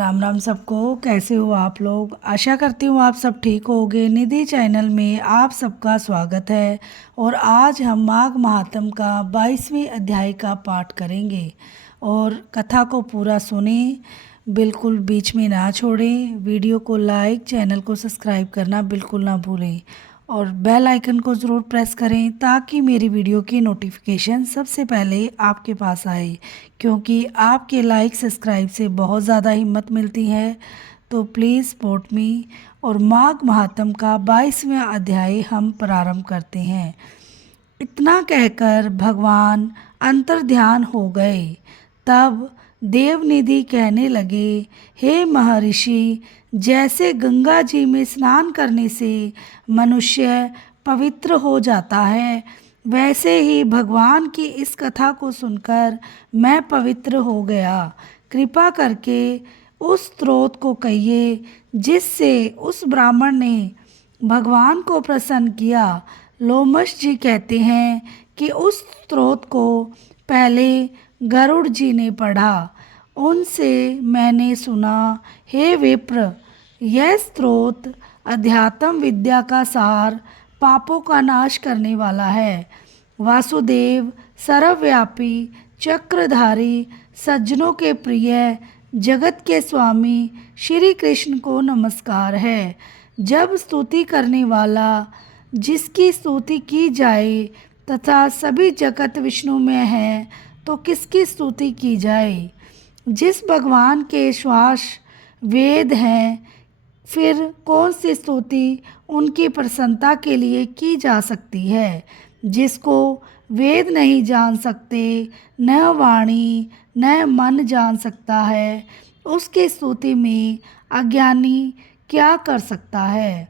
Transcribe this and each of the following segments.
राम राम सबको। कैसे हो आप लोग? आशा करती हूँ आप सब ठीक होगे। निधि चैनल में आप सबका स्वागत है। और आज हम माघ महात्म का 22वें अध्याय का पाठ करेंगे और कथा को पूरा सुने, बिल्कुल बीच में ना छोड़ें। वीडियो को लाइक, चैनल को सब्सक्राइब करना बिल्कुल ना भूलें और बेल आइकन को ज़रूर प्रेस करें ताकि मेरी वीडियो की नोटिफिकेशन सबसे पहले आपके पास आए, क्योंकि आपके लाइक सब्सक्राइब से बहुत ज़्यादा हिम्मत मिलती है। तो प्लीज़ सपोर्ट मी। और माघ महात्म का 22वां अध्याय हम प्रारंभ करते हैं। इतना कहकर भगवान अंतर्ध्यान हो गए। तब देवनिधि कहने लगे, हे महर्षि, जैसे गंगा जी में स्नान करने से मनुष्य पवित्र हो जाता है, वैसे ही भगवान की इस कथा को सुनकर मैं पवित्र हो गया। कृपा करके उस स्रोत को कहिए जिससे उस ब्राह्मण ने भगवान को प्रसन्न किया। लोमश जी कहते हैं कि उस स्रोत को पहले गरुड़ जी ने पढ़ा। उनसे मैंने सुना, हे विप्र, यह स्रोत अध्यात्म विद्या का सार, पापों का नाश करने वाला है। वासुदेव, सर्वव्यापी, चक्रधारी, सज्जनों के प्रिय, जगत के स्वामी श्री कृष्ण को नमस्कार है। जब स्तुति करने वाला जिसकी स्तुति की जाए तथा सभी जगत विष्णु में है, तो किसकी स्तुति की जाए? जिस भगवान के श्वास वेद हैं, फिर कौन सी स्तुति उनकी प्रसन्नता के लिए की जा सकती है? जिसको वेद नहीं जान सकते, न वाणी न मन जान सकता है, उसकी स्तुति में अज्ञानी क्या कर सकता है?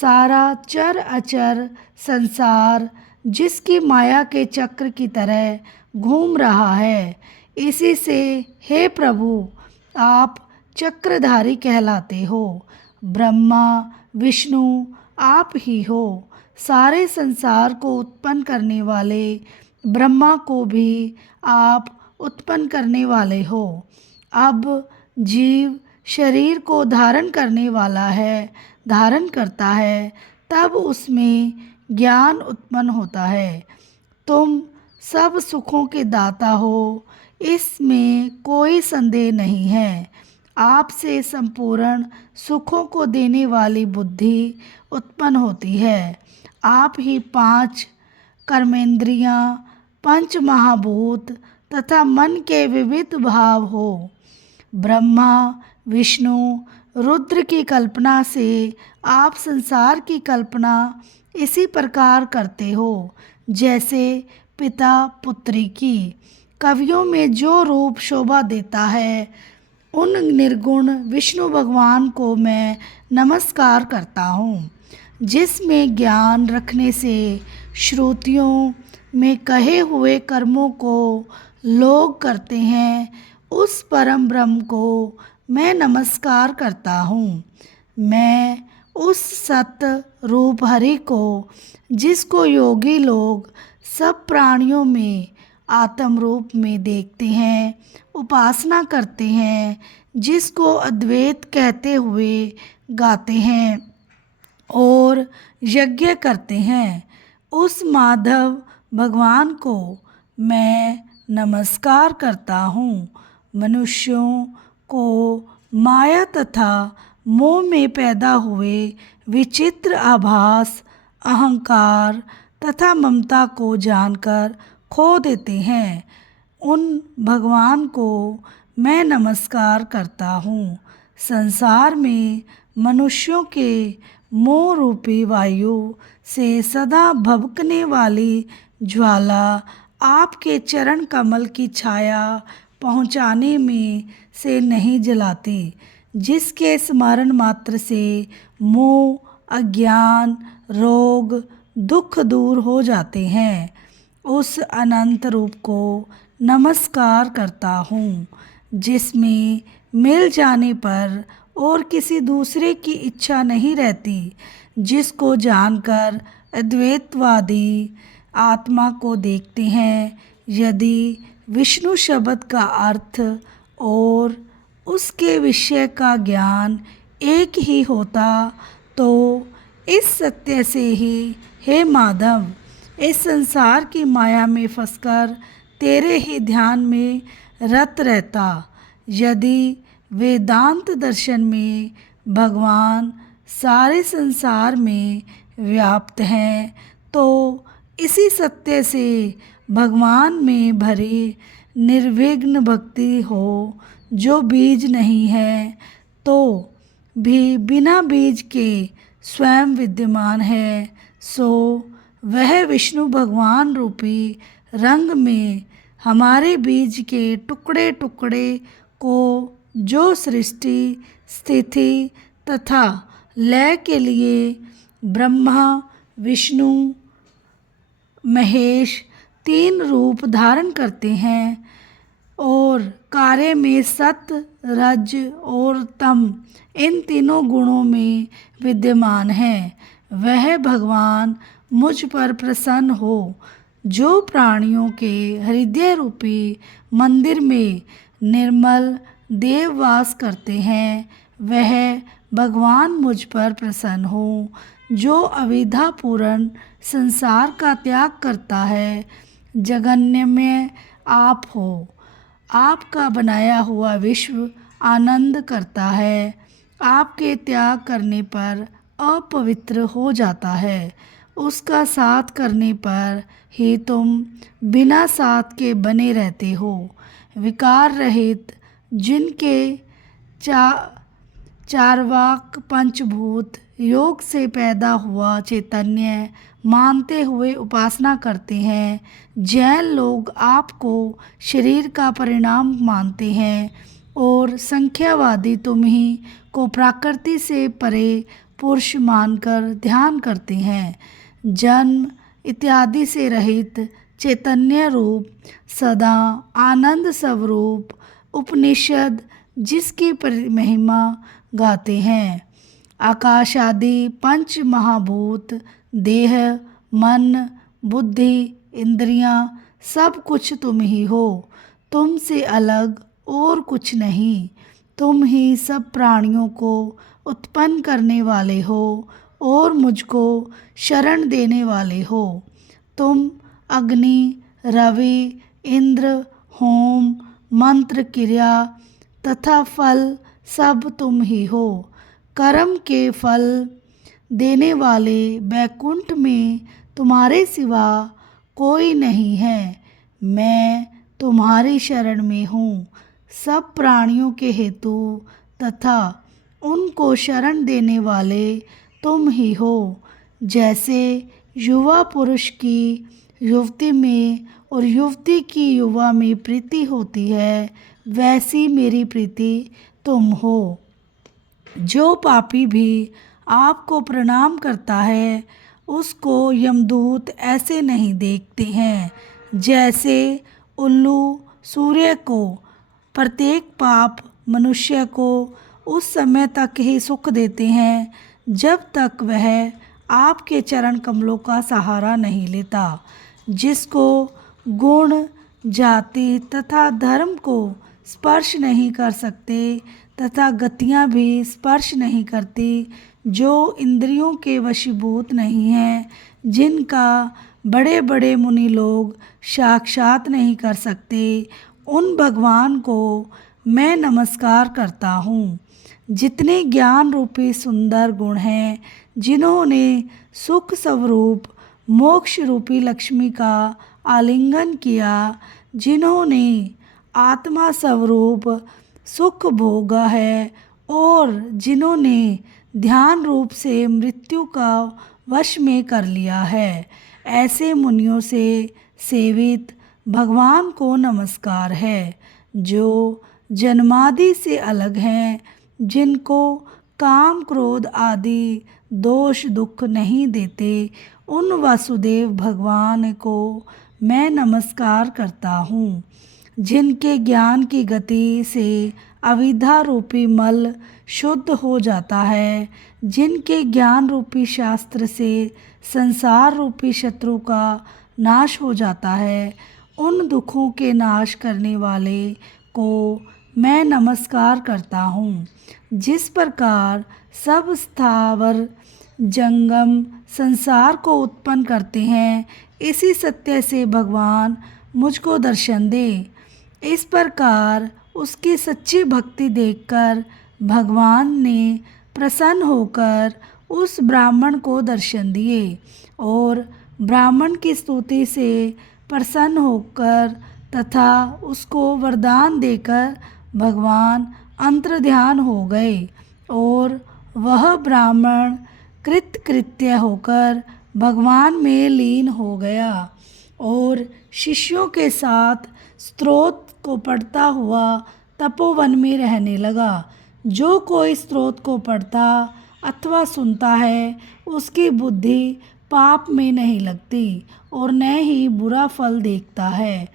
सारा चर अचर संसार जिसकी माया के चक्र की तरह घूम रहा है, इसी से हे प्रभु आप चक्रधारी कहलाते हो। ब्रह्मा विष्णु आप ही हो। सारे संसार को उत्पन्न करने वाले ब्रह्मा को भी आप उत्पन्न करने वाले हो। अब जीव शरीर को धारण करने वाला है, धारण करता है, तब उसमें ज्ञान उत्पन्न होता है। तुम सब सुखों के दाता हो, इसमें कोई संदेह नहीं है। आपसे संपूर्ण सुखों को देने वाली बुद्धि उत्पन्न होती है। आप ही 5 कर्मेंद्रियां, 5 महाभूत तथा मन के विविध भाव हो। ब्रह्मा विष्णु रुद्र की कल्पना से आप संसार की कल्पना इसी प्रकार करते हो जैसे पिता पुत्री की। कवियों में जो रूप शोभा देता है, उन निर्गुण विष्णु भगवान को मैं नमस्कार करता हूँ। जिसमें ज्ञान रखने से श्रुतियों में कहे हुए कर्मों को लोग करते हैं, उस परम ब्रह्म को मैं नमस्कार करता हूँ। मैं उस सत्य रूप हरि को, जिसको योगी लोग सब प्राणियों में आत्म रूप में देखते हैं, उपासना करते हैं, जिसको अद्वैत कहते हुए गाते हैं और यज्ञ करते हैं, उस माधव भगवान को मैं नमस्कार करता हूँ। मनुष्यों को माया तथा मोह में पैदा हुए विचित्र आभास, अहंकार तथा ममता को जानकर खो देते हैं, उन भगवान को मैं नमस्कार करता हूँ। संसार में मनुष्यों के मोह रूपी वायु से सदा भभकने वाली ज्वाला आपके चरण कमल की छाया पहुँचाने में से नहीं जलाती, जिसके स्मरण मात्र से मोह, अज्ञान, रोग, दुख दूर हो जाते हैं, उस अनंत रूप को नमस्कार करता हूँ। जिसमें मिल जाने पर और किसी दूसरे की इच्छा नहीं रहती, जिसको जानकर अद्वैतवादी आत्मा को देखते हैं। यदि विष्णु शब्द का अर्थ और उसके विषय का ज्ञान एक ही होता तो इस सत्य से ही हे माधव इस संसार की माया में फंसकर तेरे ही ध्यान में रत रहता। यदि वेदांत दर्शन में भगवान सारे संसार में व्याप्त हैं तो इसी सत्य से भगवान में भरी निर्विघ्न भक्ति हो जो बीज नहीं है तो भी बिना बीज के स्वयं विद्यमान है, सो वह विष्णु भगवान रूपी रंग में हमारे बीज के टुकड़े टुकड़े को जो सृष्टि स्थिति तथा लय के लिए ब्रह्मा विष्णु महेश 3 रूप धारण करते हैं और कार्य में सत रज और तम इन तीनों गुणों में विद्यमान है, वह भगवान मुझ पर प्रसन्न हो जो प्राणियों के हृदय रूपी मंदिर में निर्मल देव वास करते हैं। वह भगवान मुझ पर प्रसन्न हो जो अविद्या पूर्ण संसार का त्याग करता है। जगन्य में आप हो, आपका बनाया हुआ विश्व आनंद करता है। आपके त्याग करने पर अपवित्र हो जाता है, उसका साथ करने पर ही तुम बिना साथ के बने रहते हो। विकार रहित जिनके चारवाक पंचभूत योग से पैदा हुआ चैतन्य मानते हुए उपासना करते हैं। जैन लोग आपको शरीर का परिणाम मानते हैं और संख्यावादी तुम ही को प्रकृति से परे पुरुष मानकर ध्यान करते हैं। जन्म इत्यादि से रहित चैतन्य रूप सदा आनंद स्वरूप उपनिषद जिसकी महिमा गाते हैं। आकाश आदि 5 महाभूत देह मन बुद्धि इंद्रियां सब कुछ तुम ही हो, तुमसे अलग और कुछ नहीं। तुम ही सब प्राणियों को उत्पन्न करने वाले हो और मुझको शरण देने वाले हो। तुम अग्नि रवि इंद्र होम मंत्र क्रिया तथा फल सब तुम ही हो। कर्म के फल देने वाले बैकुंठ में तुम्हारे सिवा कोई नहीं है। मैं तुम्हारी शरण में हूँ। सब प्राणियों के हेतु तथा उनको शरण देने वाले तुम ही हो। जैसे युवा पुरुष की युवती में और युवती की युवा में प्रीति होती है, वैसी मेरी प्रीति तुम हो। जो पापी भी आपको प्रणाम करता है उसको यमदूत ऐसे नहीं देखते हैं जैसे उल्लू सूर्य को। प्रत्येक पाप मनुष्य को उस समय तक ही सुख देते हैं जब तक वह आपके चरण कमलों का सहारा नहीं लेता। जिसको गुण जाति तथा धर्म को स्पर्श नहीं कर सकते तथा गतियाँ भी स्पर्श नहीं करती, जो इंद्रियों के वशीभूत नहीं हैं, जिनका बड़े बड़े मुनि लोग साक्षात नहीं कर सकते, उन भगवान को मैं नमस्कार करता हूँ। जितने ज्ञान रूपी सुंदर गुण हैं, जिन्होंने सुख स्वरूप मोक्ष रूपी लक्ष्मी का आलिंगन किया, जिन्होंने आत्मा स्वरूप सुख भोगा है और जिन्होंने ध्यान रूप से मृत्यु का वश में कर लिया है, ऐसे मुनियों से सेवित भगवान को नमस्कार है। जो जन्मादि से अलग हैं, जिनको काम क्रोध आदि दोष दुख नहीं देते, उन वासुदेव भगवान को मैं नमस्कार करता हूँ। जिनके ज्ञान की गति से अविद्या रूपी मल शुद्ध हो जाता है, जिनके ज्ञान रूपी शास्त्र से संसार रूपी शत्रु का नाश हो जाता है, उन दुखों के नाश करने वाले को मैं नमस्कार करता हूँ। जिस प्रकार सब स्थावर जंगम संसार को उत्पन्न करते हैं, इसी सत्य से भगवान मुझको दर्शन दे। इस प्रकार उसकी सच्ची भक्ति देखकर भगवान ने प्रसन्न होकर उस ब्राह्मण को दर्शन दिए और ब्राह्मण की स्तुति से प्रसन्न होकर तथा उसको वरदान देकर भगवान अंतर्ध्यान हो गए और वह ब्राह्मण कृतकृत्य होकर भगवान में लीन हो गया और शिष्यों के साथ स्रोत को पढ़ता हुआ तपोवन में रहने लगा। जो कोई स्रोत को पढ़ता अथवा सुनता है, उसकी बुद्धि पाप में नहीं लगती और न ही बुरा फल देखता है।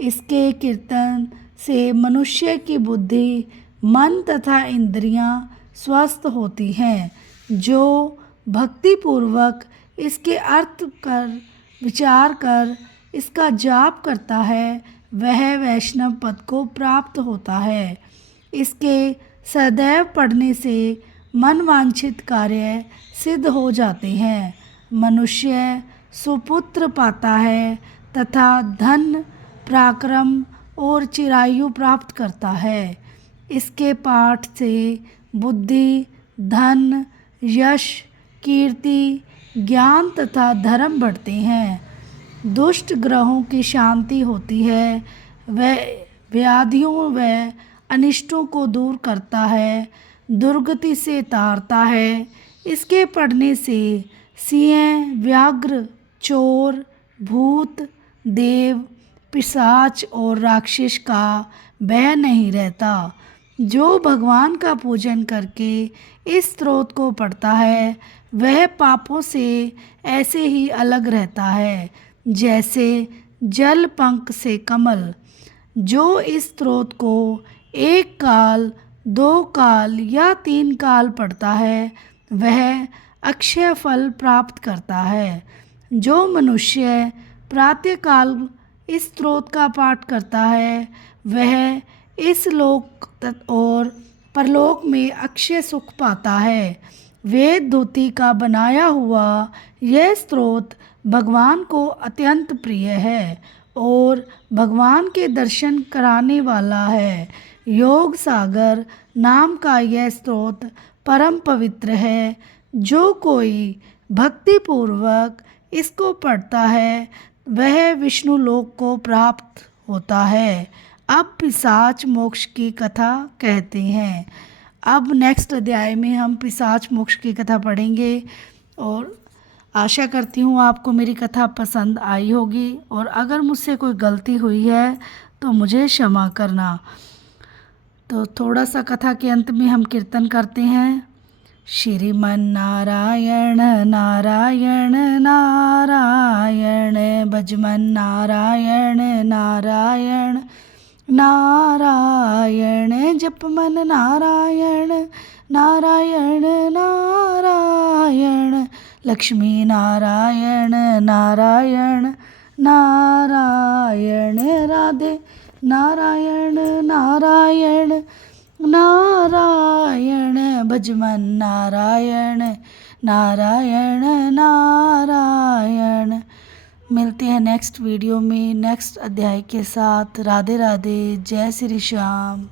इसके कीर्तन से मनुष्य की बुद्धि, मन तथा इंद्रियां स्वस्थ होती हैं। जो भक्तिपूर्वक इसके अर्थ कर विचार कर इसका जाप करता है, वह वैष्णव पद को प्राप्त होता है। इसके सदैव पढ़ने से मनवांछित कार्य सिद्ध हो जाते हैं। मनुष्य सुपुत्र पाता है तथा धन, पराक्रम और चिरायु प्राप्त करता है। इसके पाठ से बुद्धि, धन, यश, कीर्ति, ज्ञान तथा धर्म बढ़ते हैं। दुष्ट ग्रहों की शांति होती है। वह व्याधियों व अनिष्टों को दूर करता है, दुर्गति से तारता है। इसके पढ़ने से सिंह, व्याघ्र, चोर, भूत, देव, पिशाच और राक्षस का भय नहीं रहता। जो भगवान का पूजन करके इस स्तोत्र को पढ़ता है, वह पापों से ऐसे ही अलग रहता है जैसे जल पंख से कमल। जो इस स्तोत्र को एक काल, 2 काल या 3 काल पढ़ता है, वह अक्षय फल प्राप्त करता है। जो मनुष्य प्रातःकाल इस स्तोत्र का पाठ करता है, वह इस लोक और परलोक में अक्षय सुख पाता है। वेद धूति का बनाया हुआ यह स्तोत्र भगवान को अत्यंत प्रिय है और भगवान के दर्शन कराने वाला है। योग सागर नाम का यह स्तोत्र परम पवित्र है। जो कोई भक्तिपूर्वक इसको पढ़ता है, वह विष्णु लोक को प्राप्त होता है। अब पिशाच मोक्ष की कथा कहते हैं। अब नेक्स्ट अध्याय में हम पिशाच मोक्ष की कथा पढ़ेंगे और आशा करती हूँ आपको मेरी कथा पसंद आई होगी और अगर मुझसे कोई गलती हुई है तो मुझे क्षमा करना। तो थोड़ा सा कथा के अंत में हम कीर्तन करते हैं। श्रीमन नारायण नारायण नारायण, भजमन नारायण नारायण नारायण, जपमन नारायण नारायण नारायण, लक्ष्मी नारायण नारायण नारायण, राधे नारायण नारायण नारायण, भजमन नारायण नारायण नारायण। मिलते हैं नेक्स्ट वीडियो में नेक्स्ट अध्याय के साथ। राधे राधे, जय श्री श्याम।